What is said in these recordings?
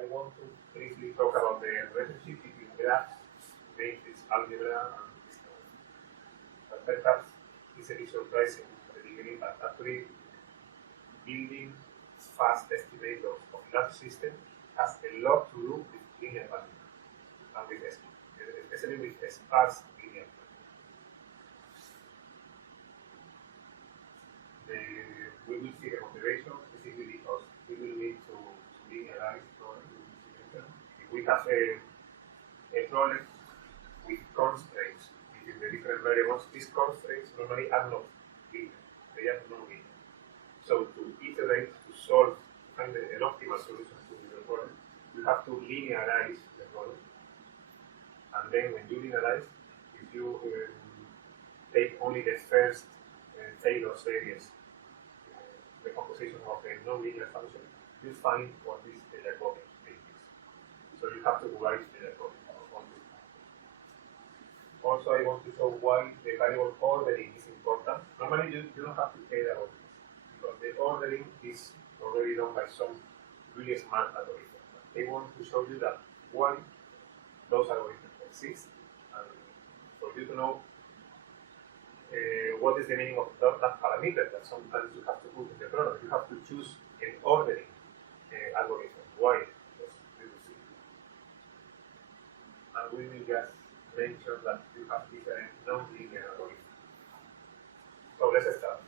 I want to briefly talk about the relationship between graphs, matrix algebra, and distance. But perhaps it's a bit surprising at the beginning, but actually building fast estimators of large systems has a lot to do with linear algebra and with especially with sparse linear algebra. We will see the motivation specifically because we will need to linearize problems. If we have a problem with constraints between the different variables, these constraints normally are not linear. They are non-linear. So to iterate, to solve, to find an optimal solution to the problem, you have to linearize the problem. And then when you linearize, if you take only the first Taylor series decomposition of a nonlinear function, you find what is the Jacobian matrix. So you have to write the Jacobian on this. Also, I want to show why the variable ordering is important. Normally, you don't have to care about this, because the ordering is already done by some really smart algorithms. I want to show you that why those algorithms exist, and for you to know what is the meaning of that parameter that sometimes you have to put in the product. You have to choose an ordering algorithm. Why? Because we will see. And we will just mention that you have different non-linear algorithms. So let's start.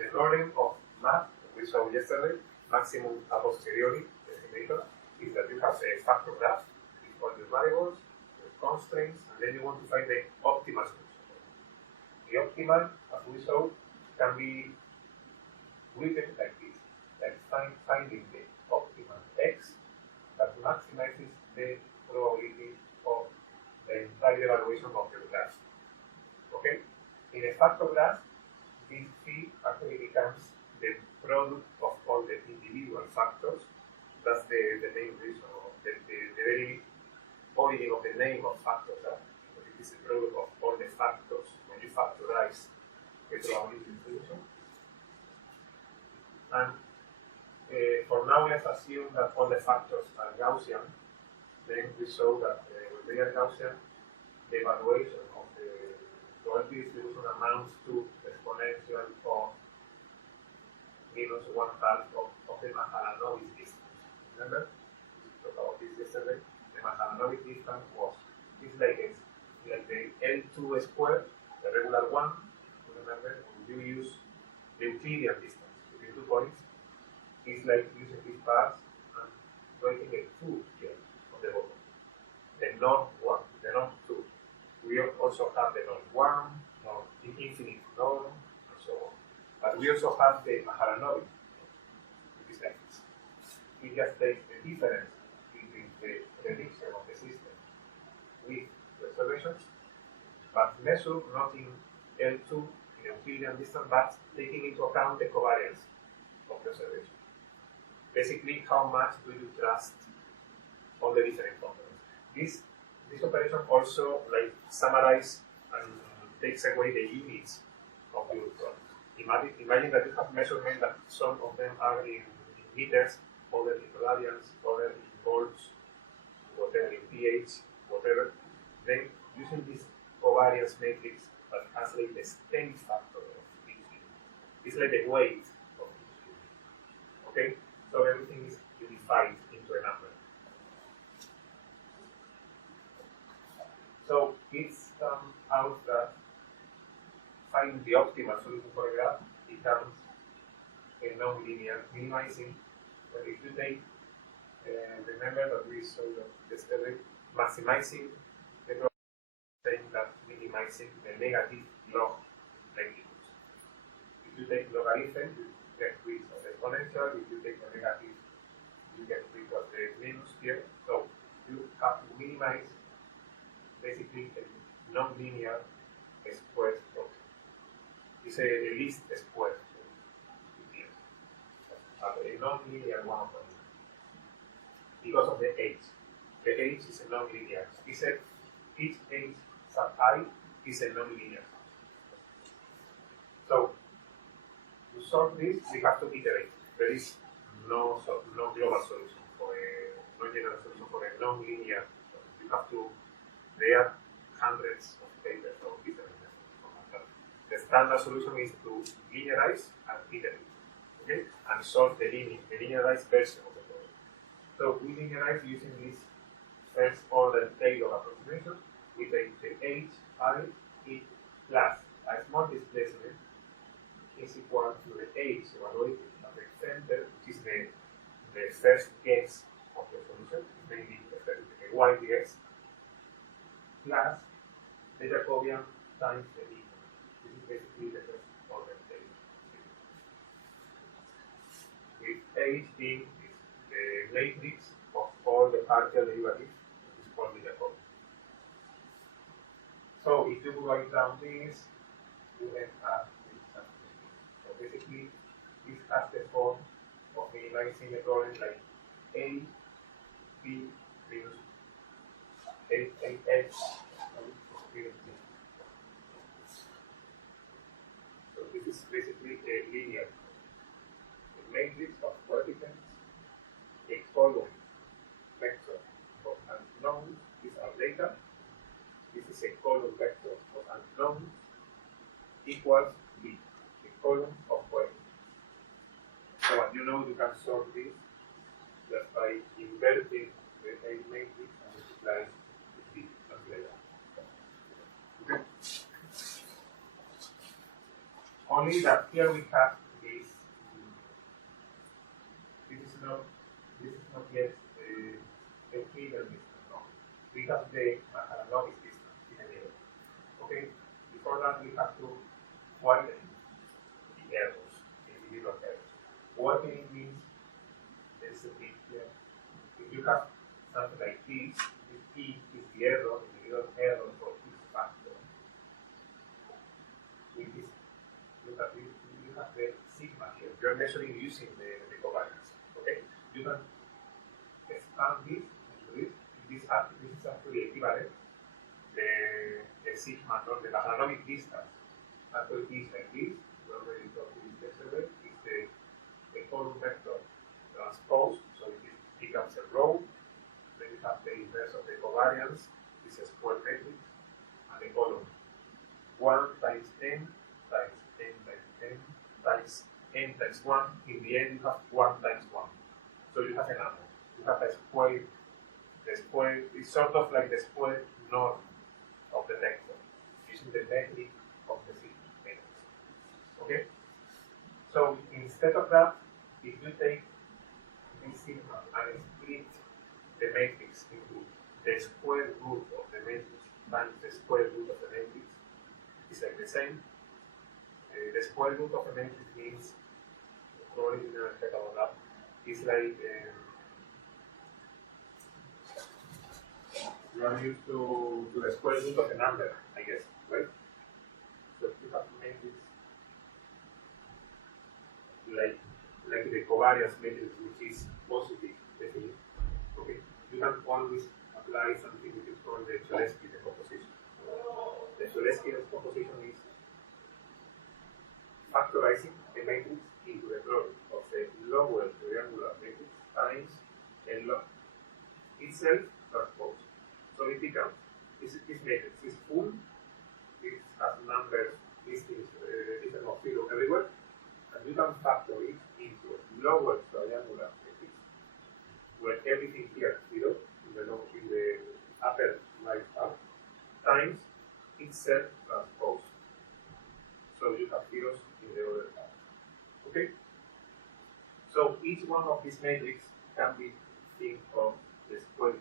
The problem of math we saw yesterday, maximum a posteriori estimator, is that you have a factor graph with all the variables, the constraints, and then you want to find the optimal solution. The optimal, as we saw, can be written like this, like finding the optimal x that maximizes the probability of the entire evaluation of the graph. Okay? In a factor graph, this phi actually becomes the product of all the individual factors. That's the main reason, the very origin of the name of factors. Because it is a product of all the factors. When you factorize the probability distribution. And for now, let's assume that all the factors are Gaussian. Then we saw that when they are Gaussian, the evaluation of the probability distribution amounts to the exponential of minus 1/2 of the Mahalanobis distance. Remember? We talked about this yesterday. The Mahalanobis distance was like the L2 squared, the regular one. Remember, when you use the Euclidean distance between 2 points, it's like using these bars and writing a 2 here on the bottom. The norm 1, the norm 2. We also have the norm 1, norm infinite norm, and so on. But we also have the Mahalanobis, which is like this. It just takes the difference between the prediction of the system with the observations, but measured not in L2 in Euclidean distance, but taking into account the covariance of the observation. Basically, how much do you trust all the different components? This operation also summarizes and takes away the units of your problems. Imagine that you have measurements that some of them are in meters, other in radians, other in volts, whatever in pH, whatever. Then using this covariance matrix that has the strength factor of each unit. It's like the weight of each unit. Okay? So everything is unified into a number. So it's out that finding the optimal solution for a graph becomes a non-linear minimizing. But if you take, remember that we saw yesterday, maximizing the graph, saying that minimizing the negative log magnitudes. If you take logarithm, you get rid of the exponential. If you take the negative, you get rid of the minus here. So you have to minimize basically a non-linear squared function. It's a least squared here. A non-linear one of them. Because of the h. The h is a non-linear. He said each h sub I is a non-linear function. So to solve this, we have to iterate. There is no global solution for non-general solution for a non-linear. You have to. There are hundreds of papers of different methods. The standard solution is to linearize and iterate, okay, and solve the linearized version of the problem. So we linearize using this first order Taylor approximation. We take the h I e plus a small displacement is equal to the h evaluated at the center, which is the first guess of the solution, mainly the y guess, plus the Jacobian times the inference. This is basically the first order Taylor. With h being the matrix of all the partial derivatives, which is called the Jacobian. So if you write down this, you end up with something. So basically, this has the form of minimizing the problem like a, b minus a x. So this is basically a linear matrix of vertices, a column vector of unknowns. These are data. This is a column vector of unknowns equals b, a column of vertices. So as you know, you can solve this just by inverting the A matrix and multiplying the b, something like that. Okay. Only that here we have this. This is not yet a hidden distance. No. We have the analogic distance in the middle. Okay. Before that, we have to widen the errors, the individual errors. Widening means there's a bit here. If you have something like this p is the error, the individual error for this factor. With this, look at this, you have the sigma here. You're measuring using the covariance. Okay? You can expand this into this. This is actually equivalent. The sigma, or the analogic distance, actually is like this. We already talked this yesterday. It's the column vector transposed, so it becomes a row. Then you have the inverse of the covariance, this is a square matrix, and the column 1 times n times n times n times n times 1. In the end, you have 1 times 1. So you have a number. You have a square. The square is sort of like the square norm of the vector, using the technique of the sigma matrix. Okay? So instead of that, if you take this sigma and split the matrix into the square root of the matrix times the square root of the matrix, it's like the same. The square root of the matrix means, probably you never heard about that, it's like you are used to the square root of a number, I guess, right? So you have to make this like the covariance matrix, which is positive, definitely. Okay, you can always apply something which is called the Cholesky decomposition. The Cholesky decomposition is factorizing a matrix into the product of the lower triangular matrix times a log itself transpose. So it becomes this matrix is full. It has numbers listed different of zero everywhere. And you can factor it into a lower triangular matrix where everything here is zero in the upper right part times itself transpose. So you have zeros in the other part. Okay? So each one of these matrices can be think of the square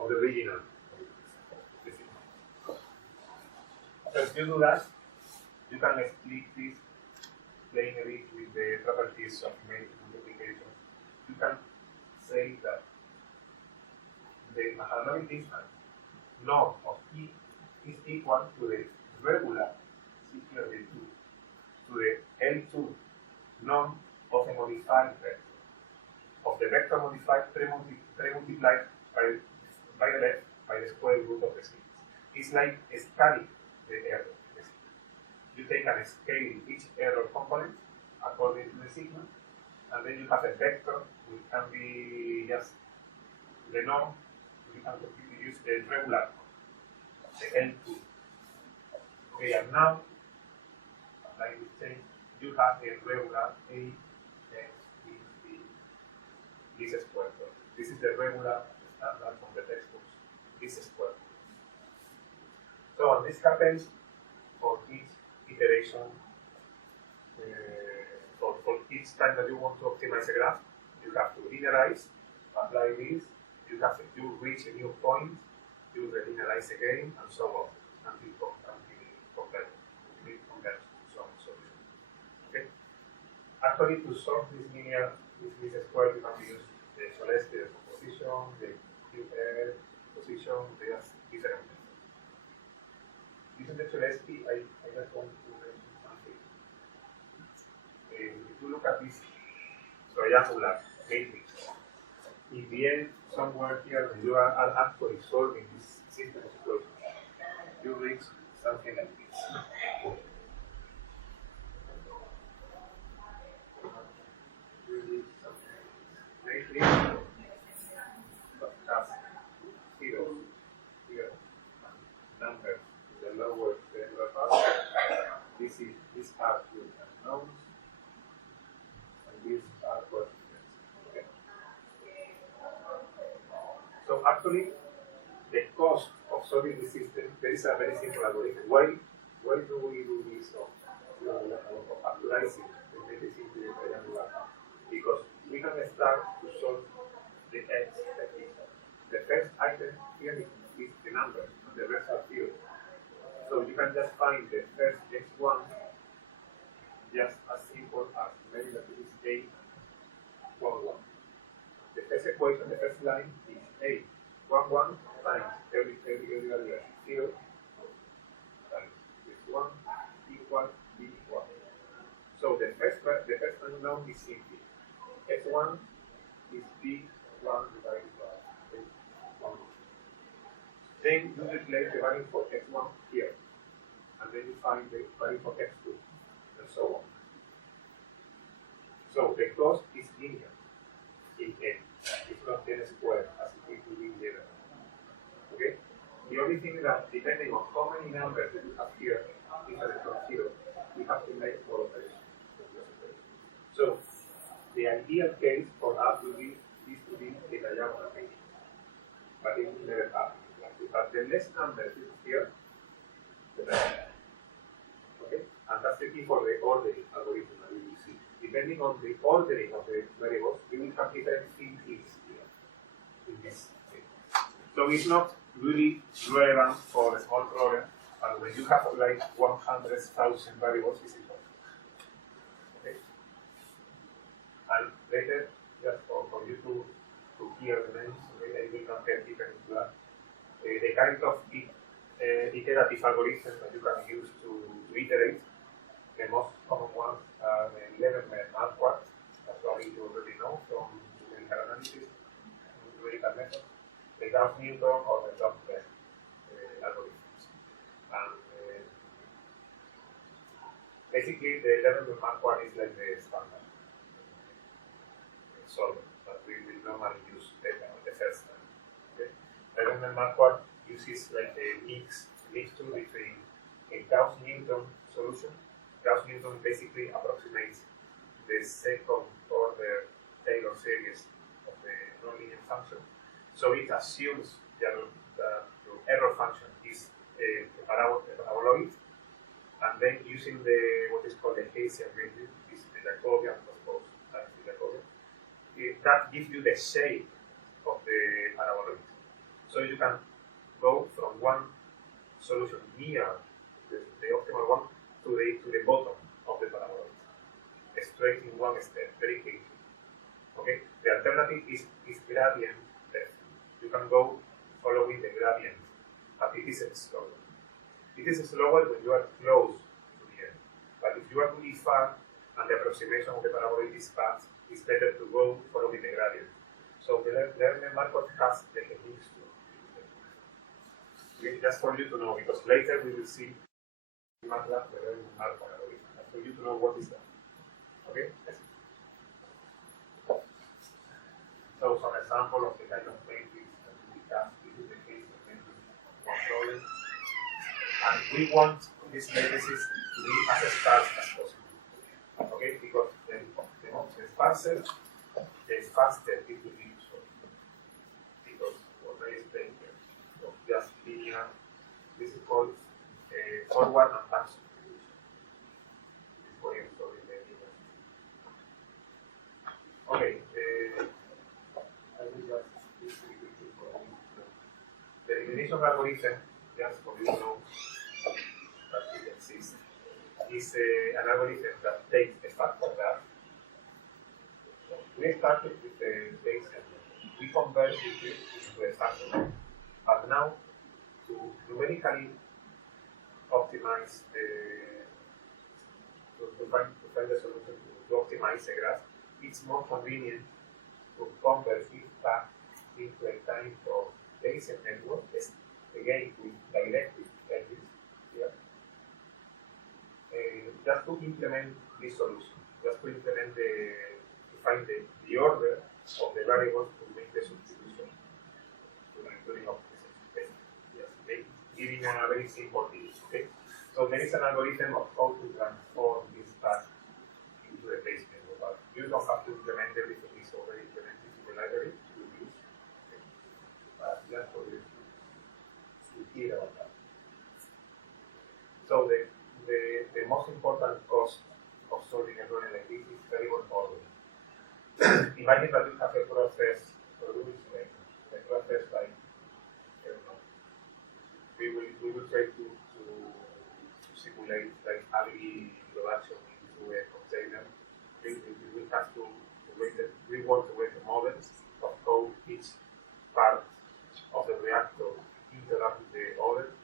of the original. So if you do that, you can split this linearly with the properties of multiplication. You can say that the analogic distance norm of E is equal to the regular CQ2 to the L2 norm of a modified vector. Of the vector modified pre-multiplied by the left by the square root of the series. It's like scaling the error. You take and scale each error component according to the sigma, and then you have a vector, which can be just the norm. You can use the regular, the L2. Okay, and now, like we say, you have a regular A, X, B, C, this square. This is the regular standard from the textbooks, this square. So, this happens for each iteration, for each time that you want to optimize a graph, you have to linearize, apply this, you reach a new point, you relinearize again, and so on, until converge, some solution. Okay? Actually, to solve this linear, this square, you can use the Cholesky decomposition, the QL position, there's different methods. Using the Cholesky, I just want to mention something. If you look at this triangular matrix, in the end, somewhere here, when you are actually solving this simple equation, you reach something like this. You reach something like this. Matrix that has zeros here, numbers in the lower part. This part with unknowns, and these are coefficients. Okay. So actually, the cost of solving the system, there is a very simple algorithm. Why do we do this of factorizing the matrix into the triangular? Because we can start to solve the x like this. The first item here is the numbers, and the rest are fields. So you can just find the first x1 just as simple as maybe that it is a 1, 1. The first equation, the first line is a 1, 1 times every other field times x1 equal b1. So the first unknown is simply x1 is b1 divided by x1. Then you replace the value for x1 here, and then you find the value for x2, and so on. So the cost is linear in n. It's not n squared as it will be here. Okay? The only thing that depending on how many numbers that you have here inside from 0, we have to make more operations. So the ideal case for us will be this to be a diagonal matrix, but it will never happen. But the less numbers is here, the better. Okay? And that's the key for the ordering algorithm that we will see. Depending on the ordering of the variables, we will have different things here in this thing. So it's not really relevant for a small program, but when you have like 100,000 variables, it's important. Okay? And later, just for you to hear the names, I will not get deeper into that. The kind of iterative algorithm that you can use to iterate, the most common ones are the Linear-Algebra, that's what you already know from numerical analysis, numerical methods, the Gaussian or the Doppler algorithms. And basically, the Linear-Algebra is like the standard solver that we will normally use the first time. Okay? The Linear-Algebra uses like a mixture between a Gauss-Newton solution. Gauss-Newton basically approximates the second order Taylor series of the nonlinear function. So it assumes that your error function is a paraboloid, and then using what is called the Hessian matrix, is the Jacobian, of course, that's the Jacobian. That gives you the shape of the paraboloid. So you can go from one solution near the optimal one to the bottom of the paraboloid, straight in one step, very quickly. Okay? The alternative is gradient depth. You can go following the gradient, but it is slower. It is slower when you are close to the end. But if you are really far and the approximation of the paraboloid is fast, it's better to go following the gradient. So the Linear-Algebra has the techniques to just for you to know, because later we will see MATLAB, the Linear-Algebra algorithm. For you to know what is that. Okay? Yes. So some example of the kind of matrix that we have. This is the case of matrix controlling. And we want these matrices to be as sparse as possible. Okay, because the sparser, the faster it will be solved. Because what I explained here, of just linear, this is called forward and back substitution. This is way of solving the linear. Okay, I will just quickly for the elimination algorithm, just for you to know that it exists, is an algorithm that takes a factor that we started with the base and we convert it into a factor, but now to numerically optimize to find the solution to optimize the graph, it's more convenient to convert it back into a kind of Bayesian network, again with directed edges here, just to implement this solution, just to implement to find the order of the variables to make the substitution to the including optimization. Yes, giving a very simple thing. Okay, so there is an algorithm of how to transform this back into the Bayesian network, but you don't have to implement everything. It's already implemented in the library to use. Okay. Just for you to hear about that. So the most important cost of solving a problem like this is variable ordering. Imagine that you have a process, or a process like, I don't know, we will try to simulate like heavy production into a container. We have to we want to make a model of how each part of the reactor interact with the other.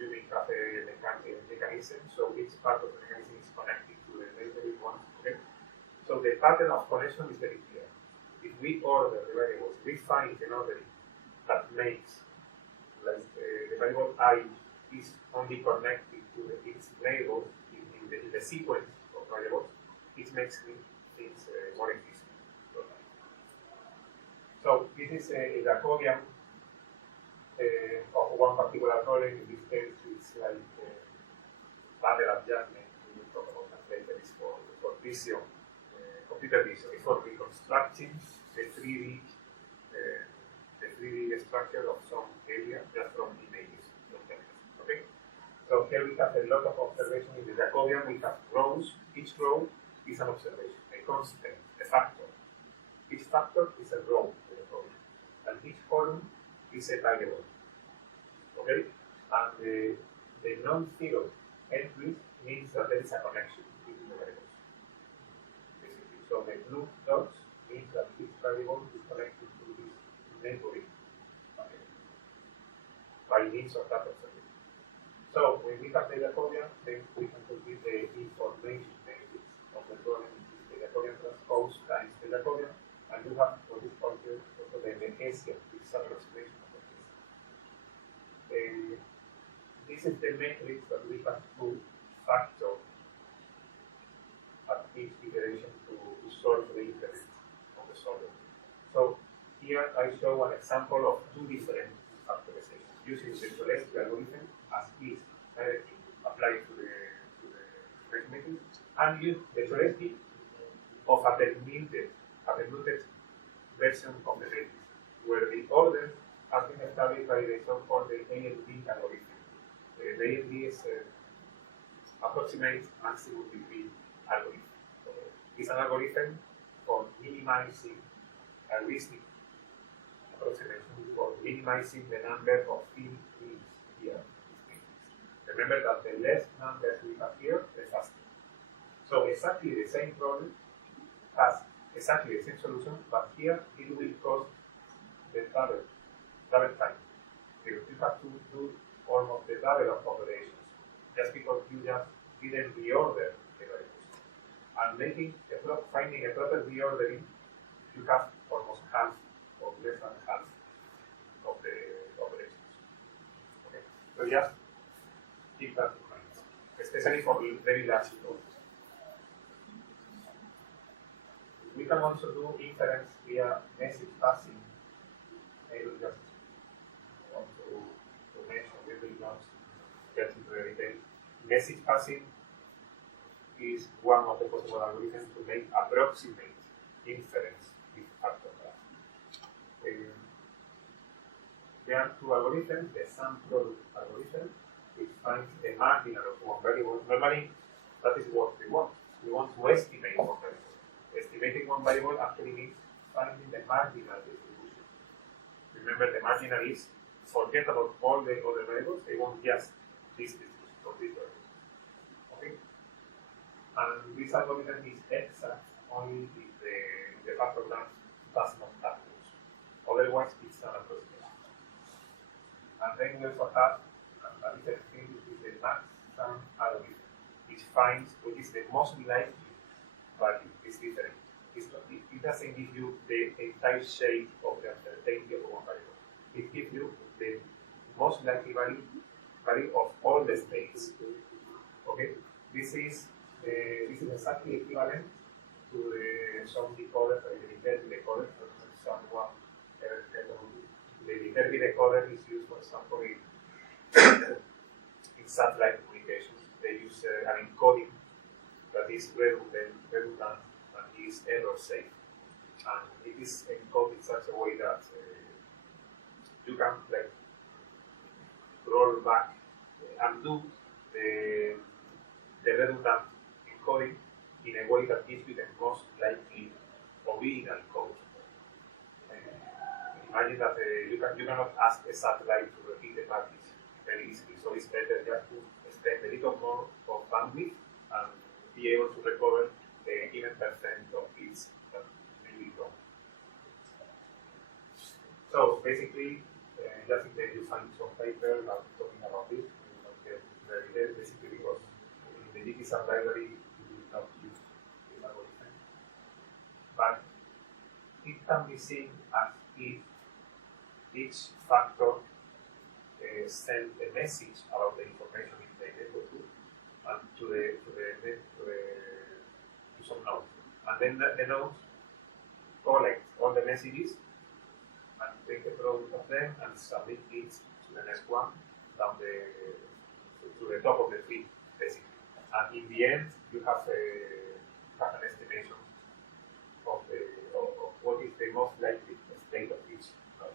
You have a mechanism, so each part of the mechanism is connected to the neighboring one. Okay? So the pattern of connection is very clear. If we order the variables, we find an ordering that makes like the variable I is only connected to its neighbor in the sequence of variables, it makes things more efficient. So this is a Jacobian of one particular problem. In this case, it's like ladder adjustment. We will talk about that later. It's for vision, computer vision. It's for reconstructing the 3D structure of some area just from images. Okay. So here we have a lot of observation in the Jacobian. We have rows. Each row is an observation, a constant, a factor. Each factor is a row in the Jacobian, and each column is a variable. Okay? And the non-zero entries means that there is a connection between the variables. Basically. So the blue dots means that each variable is connected to this neighboring by means of that observation. So when we have the Jacobian, then we can compute the information matrix of the problem, which is the Jacobian transpose times the Jacobian, and you have for this function also the Hessian, which is approximation of the Hessian. This is the matrix that we have to factor at each iteration to solve the inference of the solver. So here I show an example of two different factorizations using the Cholesky algorithm as is directly applied to the matrix, and use the Cholesky of a permuted version of the matrix, where the orders has been established by the so-called AMD algorithm. The AMD is approximate maximum degree algorithm. It's an algorithm for minimizing a heuristic approximation, for minimizing the number of field means here. Remember that the less numbers we have here, the faster. So exactly the same problem has exactly the same solution, but here it will cost the double time. Because you have to do almost the double of operations, just because you just didn't reorder the variables. And finding a proper reordering, you have almost half or less than half of the operations. Okay? So just keep that in mind, especially for very large nodes. We can also do inference via message passing. I will just want to mention, we will not get into the detail. Message passing is one of the possible algorithms to make approximate inference with factor graph. There are two algorithms, the sum product algorithm, which finds the marginal of one variable. Normally, that is what we want. We want to estimate one variable. Estimating one variable actually means finding the marginal distribution. Remember, the marginal is forget about all the other variables, they want just this distribution for this variable. Okay? And this algorithm is exact only if the factor graph does not have those. Otherwise, it's an approximation. And then we also have a different thing, which is the max sum algorithm, which finds what is the most likely value. It's different. It doesn't give you the entire shape of the uncertainty of one variable. It gives you the most likely value of all the states. Okay, this is exactly equivalent to the some decoder, the Viterbi decoder. For someone the Viterbi decoder is used, for example, in satellite communications. They use an encoding that is redundant and is error safe, and it is encoded in such a way that you can like roll back, undo the redundant encoding in a way that gives you the most likely original code. Imagine that you cannot ask a satellite to repeat the package very easily, so it's better just to spend a little more of bandwidth and be able to recover the given percent of bits that may be wrong. So basically, just in case you find some paper talking about this, we will not get very detailed, basically because in the DTSAM library we will not use this algorithm. But it can be seen as if each factor sends a message about the information in the network and to some node, and then the node collects all the messages and take the product of them and submit it to the next one down to the top of the tree, basically. And in the end, you have an estimation of what is the most likely state of each node.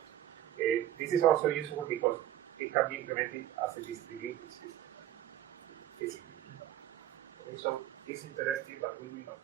This is also useful because it can be implemented as a distributed system, physically. Okay, so it's interesting, but we will not.